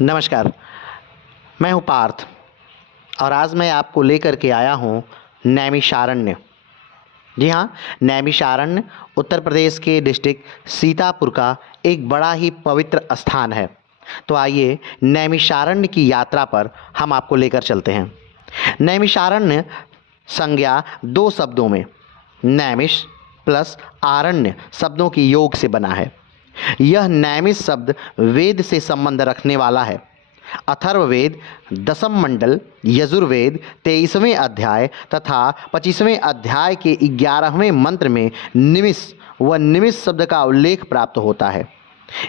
नमस्कार। मैं हूँ पार्थ और आज मैं आपको लेकर के आया हूँ नैमिषारण्य। जी हाँ, नैमिषारण्य उत्तर प्रदेश के डिस्ट्रिक्ट सीतापुर का एक बड़ा ही पवित्र स्थान है। तो आइए नैमिषारण्य की यात्रा पर हम आपको लेकर चलते हैं। नैमिषारण्य संज्ञा दो शब्दों में नैमिष प्लस आरण्य शब्दों की योग से बना है। यह नैमिष शब्द वेद से संबंध रखने वाला है। अथर्ववेद दसम मंडल यजुर्वेद 23वें अध्याय तथा 25वें अध्याय के 11वें मंत्र में निमिष व निमिष शब्द का उल्लेख प्राप्त होता है।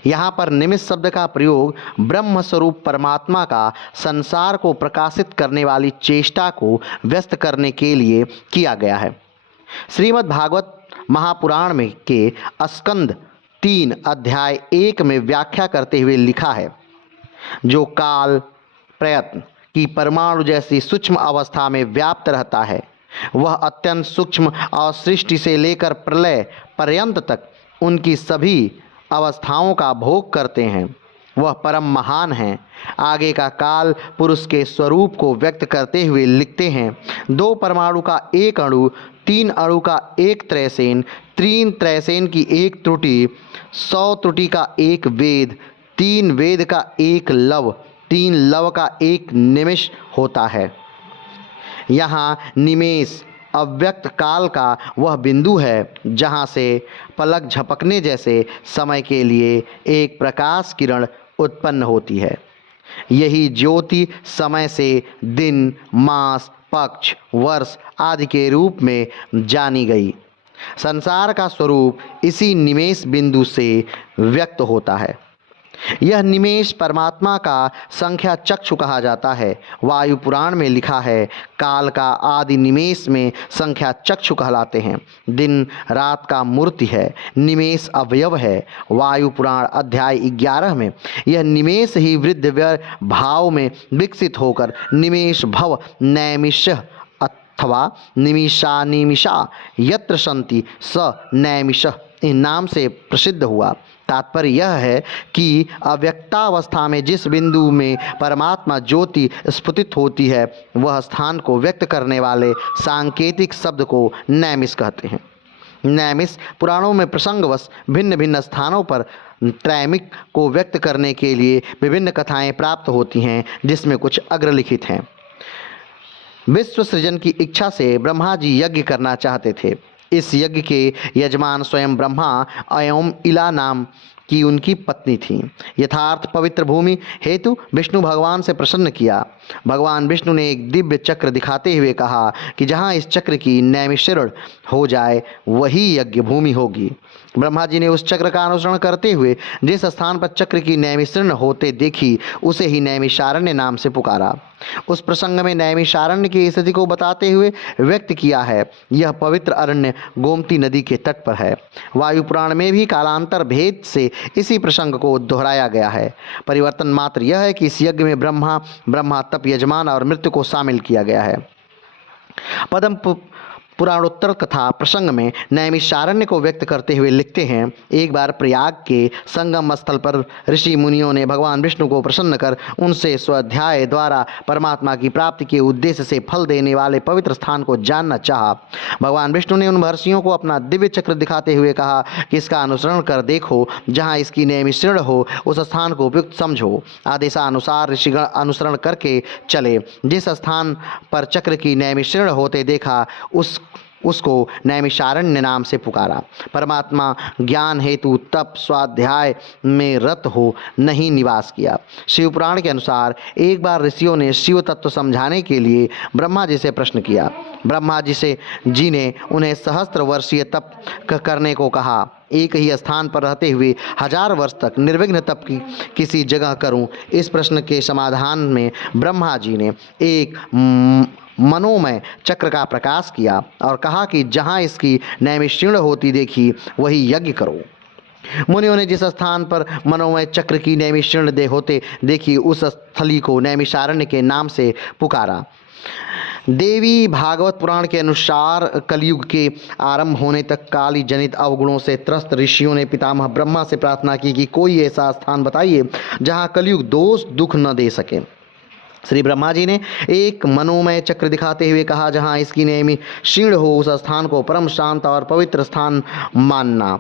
यहाँ पर निमिष शब्द का प्रयोग ब्रह्म स्वरूप परमात्मा का संसार को प्रकाशित करने वाली चेष्टा को व्यस्त करने के लिए किया गया है। श्रीमद् भागवत महापुराण में के स्कंद 3 अध्याय 1 में व्याख्या करते हुए लिखा है, जो काल प्रयत्न की परमाणु जैसी सूक्ष्म अवस्था में व्याप्त रहता है, वह अत्यंत सूक्ष्म और सृष्टि से लेकर प्रलय पर्यंत तक उनकी सभी अवस्थाओं का भोग करते हैं। वह परम महान हैं। आगे का काल पुरुष के स्वरूप को व्यक्त करते हुए लिखते हैं, 2 परमाणु का एक अणु, 3 अणु का एक त्रैसेन, 3 त्रैसेन की एक त्रुटि, 100 त्रुटि का एक वेद, 3 वेद का एक लव, 3 लव का एक निमिष होता है। यहाँ निमेष अव्यक्त काल का वह बिंदु है जहाँ से पलक झपकने जैसे समय के लिए एक प्रकाश किरण उत्पन्न होती है। यही ज्योति समय से दिन, मास, पक्ष, वर्ष आदि के रूप में जानी गई। संसार का स्वरूप इसी निमेष बिंदु से व्यक्त होता है। यह निमेष परमात्मा का संख्या चक्षु कहा जाता है। वायु पुराण में लिखा है, काल का आदि निमेष में संख्या चक्षु कहलाते हैं। दिन रात का मूर्ति है, निमेष अवयव है। वायु पुराण अध्याय 11 में यह निमेष ही वृद्धि भाव में विकसित होकर निमेष भव नैमिष अथवा निमिषा यत्र सन्ति स नैमिष इन नाम से प्रसिद्ध हुआ। तात्पर्य यह है कि अव्यक्तावस्था में जिस बिंदु में परमात्मा ज्योति स्फुटित होती है, वह स्थान को व्यक्त करने वाले सांकेतिक शब्द को नैमिष कहते हैं। नैमिष पुराणों में प्रसंगवश भिन्न भिन्न स्थानों पर त्रैमिक को व्यक्त करने के लिए विभिन्न कथाएं प्राप्त होती हैं, जिसमें कुछ अग्रलिखित हैं। विश्व सृजन की इच्छा से ब्रह्मा जी यज्ञ करना चाहते थे। इस यज्ञ के यजमान स्वयं ब्रह्मा एवं इला नाम की उनकी पत्नी थी। यथार्थ पवित्र भूमि हेतु विष्णु भगवान से प्रसन्न किया। भगवान विष्णु ने एक दिव्य चक्र दिखाते हुए कहा कि जहाँ इस चक्र की नैमिषारण्य हो जाए वही यज्ञ भूमि होगी। ब्रह्मा जी ने उस चक्र का अनुसरण करते हुए जिस स्थान पर चक्र की नैमिषारण्य होते देखी, उसे ही नैमिषारण्य नाम से पुकारा। उस प्रसंग में नैमिषारण्य की स्थिति को बताते हुए व्यक्त किया है, यह पवित्र अरण्य गोमती नदी के तट पर है। वायु पुराण में भी कालांतर भेद से इसी प्रसंग को दोहराया गया है। परिवर्तन मात्र यह है कि इस यज्ञ में ब्रह्मा तप यजमान और मृत्यु को शामिल किया गया है। पद्म पुराणोत्तर कथा प्रसंग में नैमिषारण्य को व्यक्त करते हुए लिखते हैं, एक बार प्रयाग के संगम स्थल पर ऋषि मुनियों ने भगवान विष्णु को प्रसन्न कर उनसे स्वाध्याय द्वारा परमात्मा की प्राप्ति के उद्देश्य से फल देने वाले पवित्र स्थान को जानना चाहा। भगवान विष्णु ने उन महर्षियों को अपना दिव्य चक्र दिखाते हुए कहा कि इसका अनुसरण कर देखो, जहाँ इसकी नैमिषारण्य हो उस स्थान को उपयुक्त समझो। आदेशानुसार ऋषिगण अनुसरण करके चले। जिस स्थान पर चक्र की नैमिषारण्य होते देखा, उसको नैमिषारण्य नाम से पुकारा। परमात्मा ज्ञान हेतु तप स्वाध्याय में रत हो नहीं निवास किया। शिव पुराण के अनुसार एक बार ऋषियों ने शिव तत्व समझाने के लिए ब्रह्मा जी से प्रश्न किया। ब्रह्मा जी ने उन्हें सहस्त्र वर्षीय तप करने को कहा। एक ही स्थान पर रहते हुए 1000 वर्ष तक निर्विघ्न तप की किसी जगह करूं? इस प्रश्न के समाधान में ब्रह्मा जी ने एक मनोमय चक्र का प्रकाश किया और कहा कि जहाँ इसकी नैमिषारण्य होती देखी वही यज्ञ करो। मुनियों ने जिस स्थान पर मनोमय चक्र की नैमिषारण्य होते देखी, उस स्थली को नैमिषारण्य के नाम से पुकारा। देवी भागवत पुराण के अनुसार कलयुग के आरंभ होने तक काली जनित अवगुणों से त्रस्त ऋषियों ने पितामह ब्रह्मा से प्रार्थना की कि कोई ऐसा स्थान बताइए जहाँ कलयुग दोष दुख न दे सके। श्री ब्रह्मा जी ने एक मनोमय चक्र दिखाते हुए कहा, जहाँ इसकी नेमी क्षीण हो उस स्थान को परम शांत और पवित्र स्थान मानना।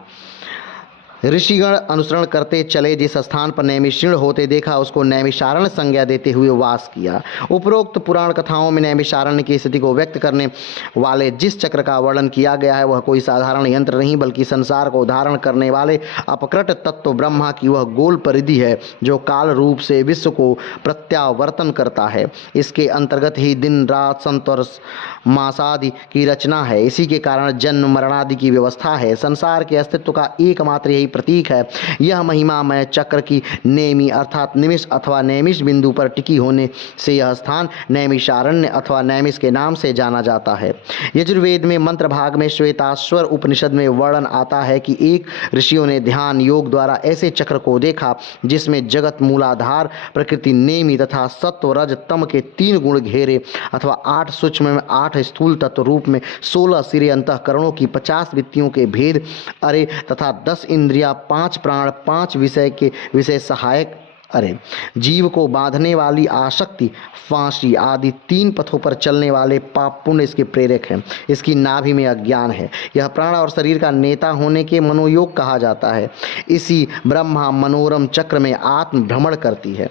ऋषिगण अनुसरण करते चले, जिस स्थान पर नैमिषीर्ण होते देखा उसको नैमिषारण्य संज्ञा देते हुए वास किया। उपरोक्त पुराण कथाओं में नैमिषारण्य की स्थिति को व्यक्त करने वाले जिस चक्र का वर्णन किया गया है वह कोई साधारण यंत्र नहीं, बल्कि संसार को धारण करने वाले अपकृत तत्व ब्रह्मा की वह गोल परिधि है जो काल रूप से विश्व को प्रत्यावर्तन करता है। इसके अंतर्गत ही दिन रात संत और मासादि की रचना है। इसी के कारण जन्म मरणादि की व्यवस्था है। संसार के अस्तित्व का एकमात्र यही प्रतीक है। यह महिमामय चक्र की नेमि अर्थात निमिष अथवा नैमिष बिंदु पर टिकी होने से यह स्थान नैमिषारण्य अथवा नैमिष के नाम से जाना जाता है। यजुर्वेद में मंत्र भाग में श्वेताश्वर उपनिषद में वर्णन आता है कि एक ऋषियों ने ध्यान योग द्वारा ऐसे चक्र को देखा जिसमें जगत मूलाधार प्रकृति नेमि तथा सत्व रज तम के 3 गुण घेरे अथवा 8 सूक्ष्म में 8 स्थूल तत्व रूप में 16 सिरे अंतःकरणों की 50 वृत्तियों के भेद अरे तथा 10 इंद्रिया 5 प्राण 5 विषय के विषय सहायक अरे जीव को बांधने वाली आसक्ति फांसी आदि 3 पथों पर चलने वाले पाप पुण्य इसके प्रेरक हैं। इसकी नाभि में अज्ञान है। यह प्राण और शरीर का नेता होने के मनोयोग कहा जाता है। इसी ब्रह्मा मनोरम चक्र में आत्म भ्रमण करती है।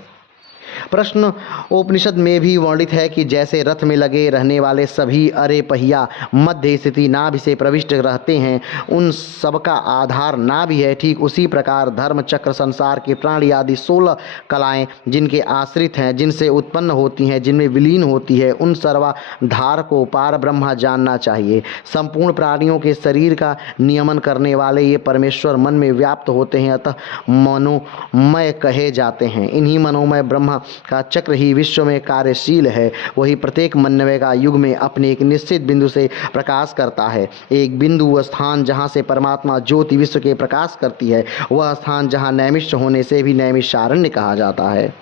प्रश्न उपनिषद में भी वर्णित है कि जैसे रथ में लगे रहने वाले सभी अरे पहिया मध्य स्थिति नाभि से प्रविष्ट रहते हैं, उन सबका आधार नाभि है, ठीक उसी प्रकार धर्म चक्र संसार के प्राणी आदि 16 कलाएं जिनके आश्रित हैं, जिनसे उत्पन्न होती हैं, जिनमें विलीन होती है, उन सर्वाधार को पार ब्रह्मा जानना चाहिए। संपूर्ण प्राणियों के शरीर का नियमन करने वाले ये परमेश्वर मन में व्याप्त होते हैं, अतः मनोमय कहे जाते हैं। इन्हीं मनोमय ब्रह्मा का चक्र ही विश्व में कार्यशील है। वही प्रत्येक मनवे का युग में अपने एक निश्चित बिंदु से प्रकाश करता है। एक बिंदु वह स्थान जहाँ से परमात्मा ज्योति विश्व के प्रकाश करती है, वह स्थान जहाँ नैमिष्य होने से भी नैमिषारण्य कहा जाता है।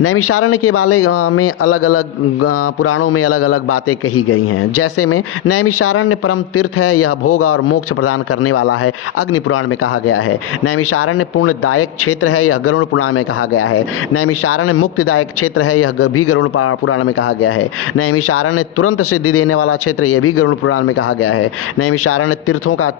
नैमिषारण्य के बारे में अलग अलग पुराणों में अलग अलग बातें कही गई हैं। जैसे में नैमिषारण्य परम तीर्थ है, यह भोग और मोक्ष प्रदान करने वाला है, अग्नि पुराण में कहा गया है। नैमिषारण्य पुण्यदायक क्षेत्र है, यह गरुड़ पुराण में कहा गया है। नैमिषारण्य मुक्तिदायक क्षेत्र है, यह भी गरुड़ पुराण में कहा गया है। नैमिषारण्य तुरंत सिद्धि देने वाला क्षेत्र, यह भी गरुड़ पुराण में कहा गया है। नैमिषारण्य तीर्थों का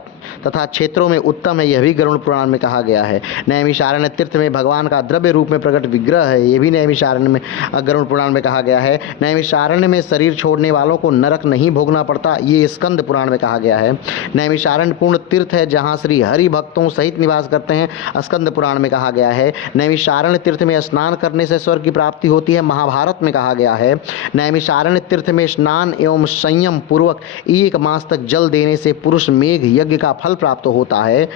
तथा क्षेत्रों में उत्तम है, यह भी गरुड़ पुराण में कहा गया है। नैमिषारण्य तीर्थ में भगवान का द्रव्य रूप में प्रकट विग्रह है, यह भी नैमिषारण्य में गरुड़ पुराण में कहा गया है। नैमिषारण्य में शरीर छोड़ने वालों को नरक नहीं भोगना पड़ता, ये स्कंद पुराण में कहा गया है। नैमिषारण्य पूर्ण तीर्थ है जहाँ श्री हरि भक्तों सहित निवास करते हैं, स्कंद पुराण में कहा गया है। नैमिषारण्य तीर्थ में स्नान करने से स्वर्ग की प्राप्ति होती है, महाभारत में कहा गया है। नैमिषारण्य तीर्थ में स्नान एवं संयम पूर्वक 1 मास तक जल देने से पुरुष मेघ यज्ञ का फल प्राप्त होता है।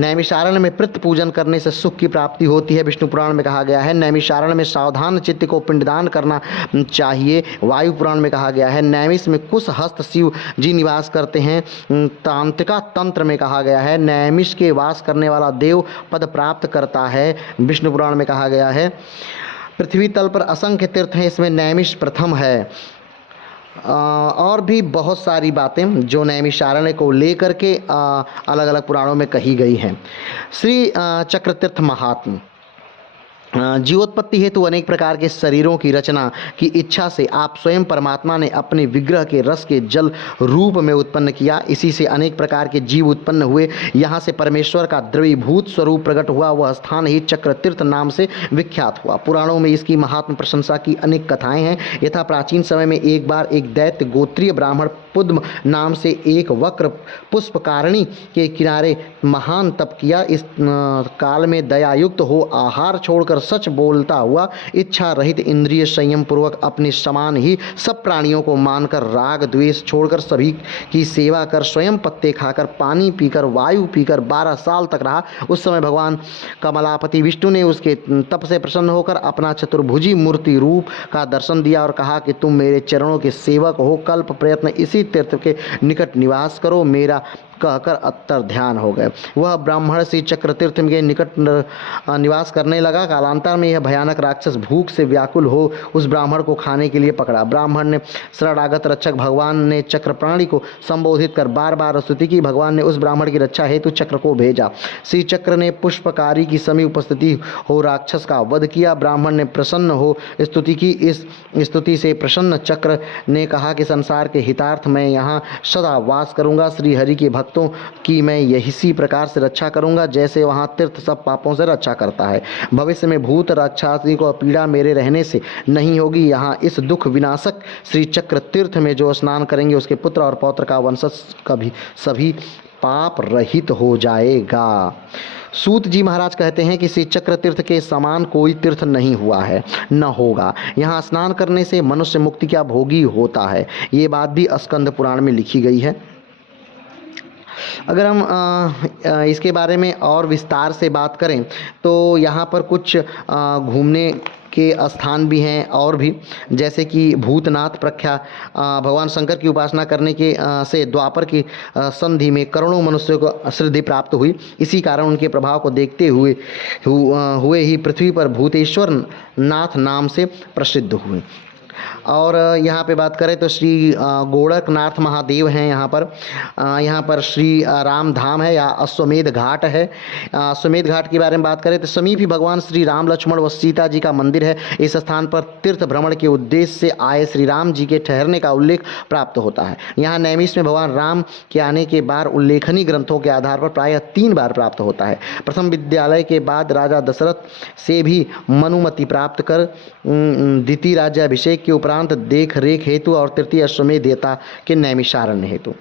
नैमिषारण्य में पितृ पूजन करने से सुख की प्राप्ति होती है, विष्णु पुराण में कहा गया है। नैमिषारण्य में सावधान चित्त को पिंडदान करना चाहिए, वायु पुराण में कहा गया है। नैमिष में कुश हस्त शिव जी निवास करते हैं, तांत्रिका तंत्र में कहा गया है। नैमिष के वास करने वाला देव पद प्राप्त करता है, विष्णु पुराण में कहा गया है। पृथ्वी तल पर असंख्य तीर्थ हैं, इसमें नैमिष प्रथम है। और भी बहुत सारी बातें जो नैमिषारण्य को लेकर के अलग अलग पुराणों में कही गई हैं। श्री चक्रतीर्थ महात्म जीवोत्पत्ति हेतु अनेक प्रकार के शरीरों की रचना की इच्छा से आप स्वयं परमात्मा ने अपने विग्रह के रस के जल रूप में उत्पन्न किया। इसी से अनेक प्रकार के जीव उत्पन्न हुए। यहाँ से परमेश्वर का द्रवीभूत स्वरूप प्रकट हुआ। वह स्थान ही चक्रतीर्थ नाम से विख्यात हुआ। पुराणों में इसकी महात्म प्रशंसा की अनेक कथाएं हैं। यथा प्राचीन समय में एक बार एक दैत्य गोत्रीय ब्राह्मण पुद्म नाम से एक वक्र पुष्पकारणी के किनारे महान तप किया। इस काल में दयायुक्त हो आहार छोड़कर सच बोलता हुआ इच्छा रहित इंद्रिय संयम पूर्वक अपने समान ही सब प्राणियों को मानकर राग द्वेष छोड़कर सभी की सेवा कर स्वयं पत्ते खाकर पानी पीकर वायु पीकर 12 साल तक रहा। उस समय भगवान कमलापति विष्णु ने उसके तप से प्रसन्न होकर अपना चतुर्भुजी मूर्ति रूप का दर्शन दिया और कहा कि तुम मेरे चरणों के सेवक हो, कल्प प्रयत्न इसी तीर्थ के निकट निवास करो, मेरा कहकर अत्तर ध्यान हो गए। वह ब्राह्मण श्री चक्रतीर्थ के निकट निवास करने लगा। कालांतर में यह भयानक राक्षस भूख से व्याकुल हो उस ब्राह्मण को खाने के लिए पकड़ा। ब्राह्मण ने शरणागत रक्षक भगवान ने चक्र प्राणी को संबोधित कर बार बार स्तुति की। भगवान ने उस ब्राह्मण की रक्षा हेतु चक्र को भेजा। श्री चक्र ने पुष्पकारी की समीप उपस्थिति हो राक्षस का वध किया। ब्राह्मण ने प्रसन्न हो स्तुति की। इस स्तुति से प्रसन्न चक्र ने कहा कि संसार के हितार्थ मैं यहाँ सदा वास करूँगा। श्री हरि के भक्तों की मैं इसी प्रकार से रक्षा करूँगा जैसे वहाँ तीर्थ सब पापों से रक्षा करता है। भविष्य में भूत राक्षसी को पीड़ा मेरे रहने से नहीं होगी। यहाँ इस दुख विनाशक श्री चक्र तीर्थ में जो स्नान करेंगे उसके पुत्र और पौत्र का वंशज कभी सभी पाप रहित हो जाएगा। सूत जी महाराज कहते हैं कि श्री चक्र तीर्थ के समान कोई तीर्थ नहीं हुआ है न होगा। यहाँ स्नान करने से मनुष्य मुक्ति का भोगी होता है। ये बात भी स्कंद पुराण में लिखी गई है। अगर हम इसके बारे में और विस्तार से बात करें तो यहाँ पर कुछ घूमने के स्थान भी हैं और भी, जैसे कि भूतनाथ प्रख्या भगवान शंकर की उपासना करने के से द्वापर की संधि में करोड़ों मनुष्यों को सिद्धि प्राप्त हुई। इसी कारण उनके प्रभाव को देखते हुए ही पृथ्वी पर भूतेश्वर नाथ नाम से प्रसिद्ध हुए। और यहाँ पे बात करें तो श्री गोरखनाथ महादेव हैं। यहाँ पर श्री राम धाम है या अश्वमेध घाट है। अश्वमेध घाट के बारे में बात करें तो समीप ही भगवान श्री राम लक्ष्मण व सीता जी का मंदिर है। इस स्थान पर तीर्थ भ्रमण के उद्देश्य से आए श्री राम जी के ठहरने का उल्लेख प्राप्त होता है। यहाँ नैमिष में भगवान राम के आने के बाद उल्लेखनीय ग्रंथों के आधार पर प्रायः 3 बार प्राप्त होता है। प्रथम विद्यालय के बाद राजा दशरथ से भी मनुमति प्राप्त कर द्वितीय राज्याभिषेक के उपरांत देख रेख हेतु और तृतीय अश्वमेध देवता के नैमिषारण्य हेतु।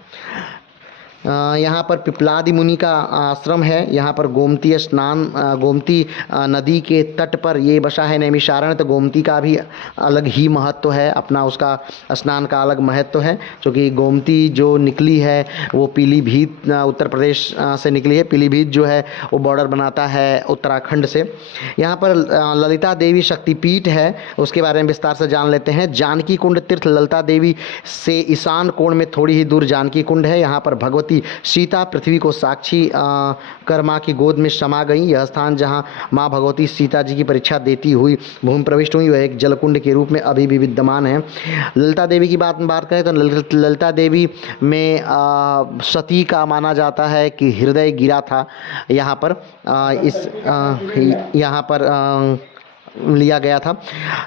यहाँ पर पिपलादि मुनि का आश्रम है। यहाँ पर गोमती स्नान गोमती नदी के तट पर ये बसा है नैमिषारण्य। तो गोमती का भी अलग ही महत्व है, अपना उसका स्नान का अलग महत्व है, क्योंकि गोमती जो निकली है वो पीलीभीत उत्तर प्रदेश से निकली है। पीलीभीत जो है वो बॉर्डर बनाता है उत्तराखंड से। यहाँ पर ललिता देवी शक्तिपीठ है, उसके बारे में विस्तार से जान लेते हैं। जानकी कुंड तीर्थ ललिता देवी से ईशान कोण में थोड़ी ही दूर जानकी कुंड है। यहाँ पर भगवती सीता पृथ्वी को साक्षी कर माँ की गोद में समा गई। यह स्थान जहाँ माँ भगवती सीता जी की परीक्षा देती हुई भूमि प्रविष्ट हुई वह एक जलकुंड के रूप में अभी भी विद्यमान है। ललिता देवी की बात करें तो ललिता देवी में सती का माना जाता है कि हृदय गिरा था। यहाँ पर लिया गया था।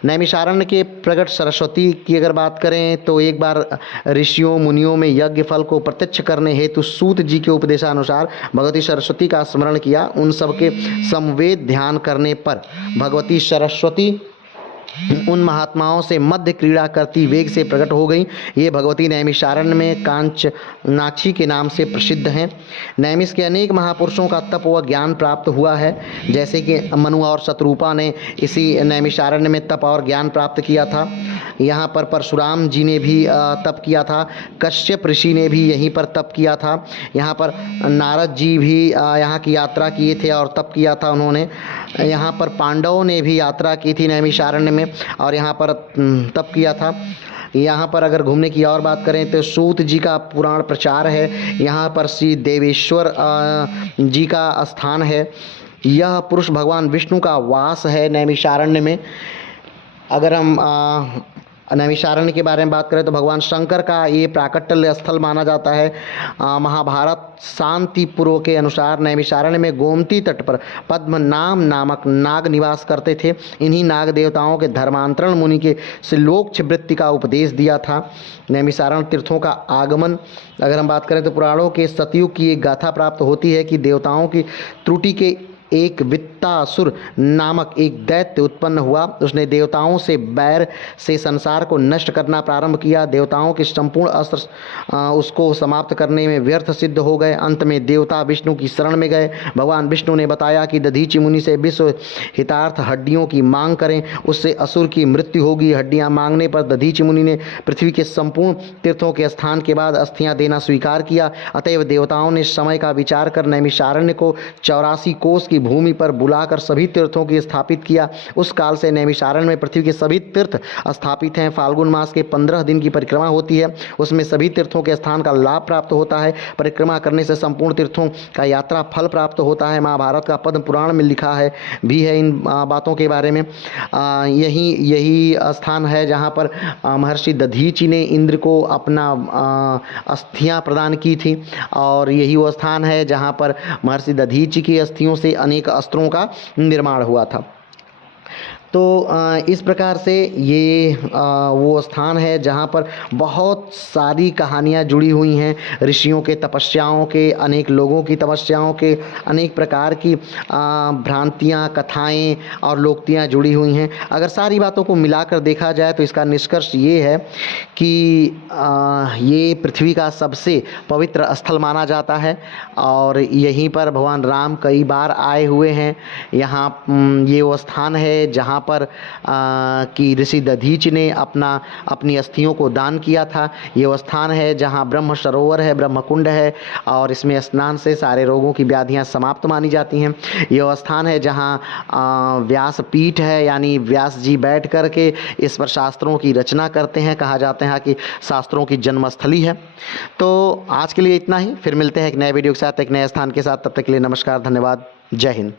नैमिषारण्य के प्रकट सरस्वती की अगर बात करें तो एक बार ऋषियों मुनियों में यज्ञ फल को प्रत्यक्ष करने हेतु सूत जी के उपदेशानुसार भगवती सरस्वती का स्मरण किया। उन सबके समवेत ध्यान करने पर भगवती सरस्वती उन महात्माओं से मध्य क्रीड़ा करती वेग से प्रकट हो गई। ये भगवती नैमिषारण्य में कांचनाक्षी के नाम से प्रसिद्ध हैं। नैमिष के अनेक महापुरुषों का तप व ज्ञान प्राप्त हुआ है, जैसे कि मनु और शत्रुपा ने इसी नैमिषारण्य में तप और ज्ञान प्राप्त किया था। यहाँ पर परशुराम जी ने भी तप किया था। कश्यप ऋषि ने भी यहीं पर तप किया था। यहाँ पर नारद जी भी यहाँ की यात्रा किए थे और तप किया था उन्होंने। यहाँ पर पांडवों ने भी यात्रा की थी नैमिषारण्य में और यहाँ पर तप किया था। यहाँ पर अगर घूमने की और बात करें तो सूत जी का पुराण प्रचार है। यहाँ पर श्री देवेश्वर जी का स्थान है। यह पुरुष भगवान विष्णु का वास है नैमिषारण्य में। अगर हम नैमिषारण्य के बारे में बात करें तो भगवान शंकर का ये प्राकट्य स्थल माना जाता है। महाभारत शांति पूर्व के अनुसार नैमिषारण्य में गोमती तट पर पद्मनाम नामक नाग निवास करते थे। इन्हीं नाग देवताओं के धर्मांतरण मुनि के श्लोक्ष वृत्ति का उपदेश दिया था। नैमिषारण्य तीर्थों का आगमन अगर हम बात करें तो पुराणों के सतयुग की एक गाथा प्राप्त होती है कि देवताओं की त्रुटि के एक वित्तासुर नामक एक दैत्य उत्पन्न हुआ। उसने देवताओं से बैर से संसार को नष्ट करना प्रारंभ किया। देवताओं के संपूर्ण अस्त्र उसको समाप्त करने में व्यर्थ सिद्ध हो गए। अंत में देवता विष्णु की शरण में गए। भगवान विष्णु ने बताया कि दधीचि मुनि से विश्व हितार्थ हड्डियों की मांग करें, उससे असुर की मृत्यु होगी। हड्डियां मांगने पर दधीचि मुनि ने पृथ्वी के संपूर्ण तीर्थों के स्थान के बाद अस्थियां देना स्वीकार किया। अतएव देवताओं ने समय का विचार कर नैमिषारण्य को 84 कोस की की भूमि पर बुलाकर सभी तीर्थों की स्थापित किया। उस काल से नैमिषारण्य में पृथ्वी के सभी तीर्थ स्थापित हैं। फाल्गुन मास के 15 दिन की परिक्रमा होती है, उसमें सभी तीर्थों के स्थान का लाभ प्राप्त होता है। परिक्रमा करने से संपूर्ण तीर्थों का यात्रा फल प्राप्त होता है। महाभारत का पद्म पुराण में लिखा है भी है इन बातों के बारे में। यही स्थान है जहाँ पर महर्षि दधीचि ने इंद्र को अपना अस्थियाँ प्रदान की थी, और यही वो स्थान है जहाँ पर महर्षि दधीचि की अस्थियों से अनेक अस्त्रों का निर्माण हुआ था। तो इस प्रकार से ये वो स्थान है जहाँ पर बहुत सारी कहानियाँ जुड़ी हुई हैं, ऋषियों के तपस्याओं के, अनेक लोगों की तपस्याओं के, अनेक प्रकार की भ्रांतियाँ, कथाएँ और लोकोक्तियाँ जुड़ी हुई हैं। अगर सारी बातों को मिलाकर देखा जाए तो इसका निष्कर्ष ये है कि ये पृथ्वी का सबसे पवित्र स्थल माना जाता है, और यहीं पर भगवान राम कई बार आए हुए हैं। यहाँ ये वो स्थान है जहाँ पर कि ऋषि दधीचि ने अपनी अस्थियों को दान किया था। ये वो स्थान है जहाँ ब्रह्म सरोवर है, ब्रह्म कुंड है, और इसमें स्नान से सारे रोगों की व्याधियाँ समाप्त मानी जाती हैं। ये वो स्थान है जहाँ व्यास पीठ है, यानी व्यास जी बैठ कर के इस पर शास्त्रों की रचना करते हैं। कहा जाता है कि शास्त्रों की जन्मस्थली है। तो आज के लिए इतना ही, फिर मिलते हैं एक नए वीडियो के साथ, एक नए स्थान के साथ। तब तक के लिए नमस्कार, धन्यवाद, जय हिंद।